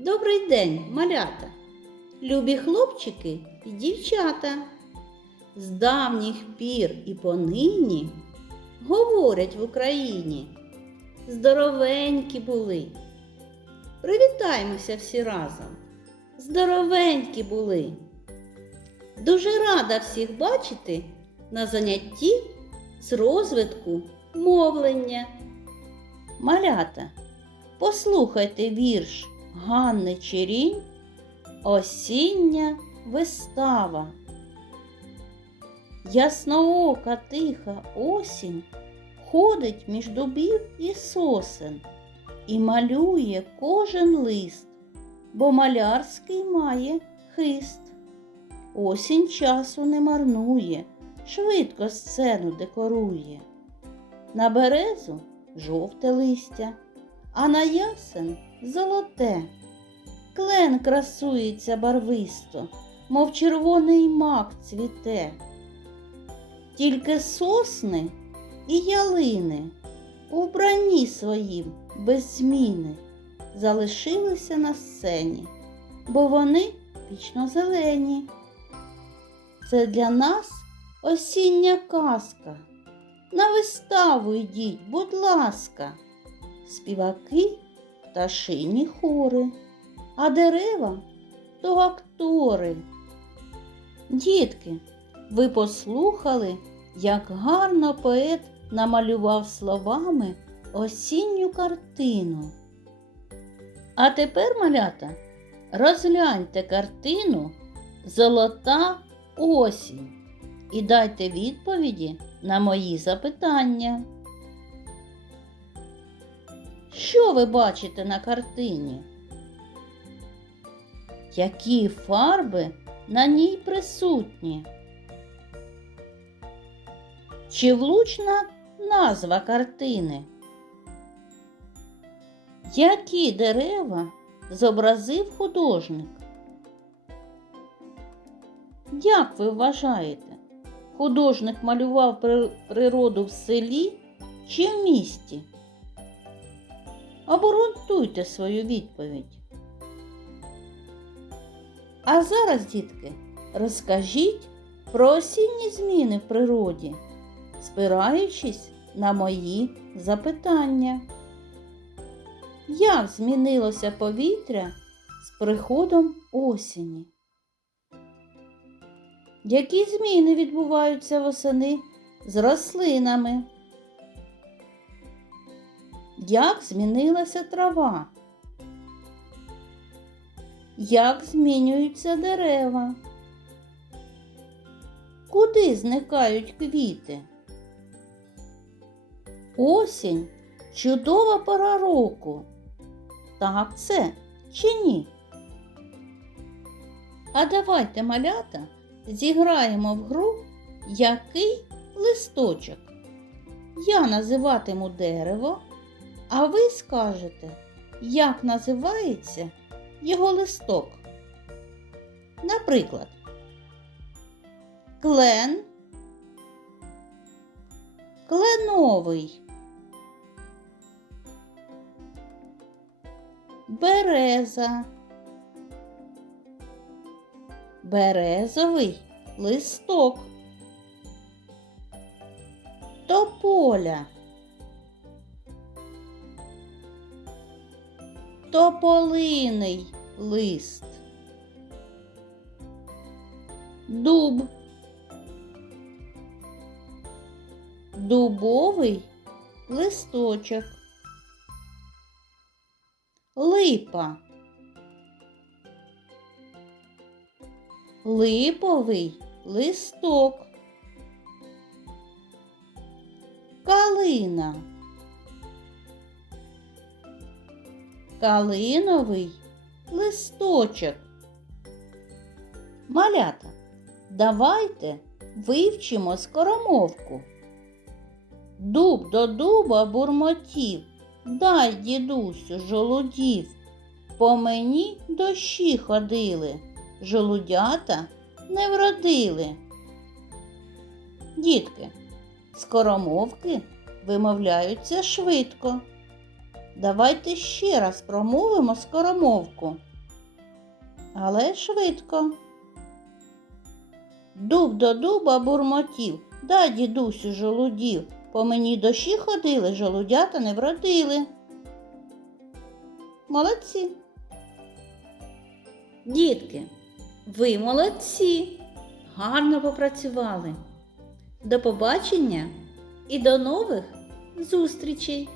Добрий день, малята, любі хлопчики і дівчата. З давніх пір і понині говорять в Україні. Здоровенькі були. Привітаймося всі разом. Здоровенькі були. Дуже рада всіх бачити на занятті з розвитку мовлення. Малята, послухайте вірш Ганни Черінь Осіння вистава. Ясноока тиха осінь ходить між дубів і сосен і малює кожен лист, бо малярський має хист. Осінь часу не марнує, швидко сцену декорує. На березу жовте листя, а на ясен золоте. Клен красується барвисто, мов червоний мак цвіте. Тільки сосни і ялини у вбранні своїм без зміни залишилися на сцені, бо вони вічно зелені. Це для нас осіння казка. На виставу йдіть, будь ласка, співаки пташині хори, а дерева то актори. Дітки, ви послухали, як гарно поет намалював словами осінню картину. А тепер, малята, розгляньте картину Золота осінь і дайте відповіді на мої запитання. Що ви бачите на картині? Які фарби на ній присутні? Чи влучна назва картини? Які дерева зобразив художник? Як ви вважаєте, художник малював природу в селі чи в місті? Обґрунтуйте свою відповідь. А зараз, дітки, розкажіть про осінні зміни в природі, спираючись на мої запитання. Як змінилося повітря з приходом осені? Які зміни відбуваються восени з рослинами? Як змінилася трава? Як змінюються дерева? Куди зникають квіти? Осінь чудова пора року. Так це чи ні? А давайте, малята, зіграємо в гру який листочок. Я називатиму дерево, а ви скажете, як називається його листок. Наприклад, клен, кленовий, береза, березовий листок, тополя. Тополиний лист, дуб, дубовий листочок, липа, липовий листок, калина. Калиновий листочок. Малята, давайте вивчимо скоромовку. Дуб до дуба бурмотів, дай, дідусю, жолудів. По мені дощі ходили, жолудята не вродили. Дітки, скоромовки вимовляються швидко. Давайте ще раз промовимо скоромовку. але швидко. Дуб до дуба бурмотів, да, дідусю, жолудів, по мені дощі ходили, жолудята не вродили. Молодці. Дітки, ви молодці, гарно попрацювали. До побачення і до нових зустрічей!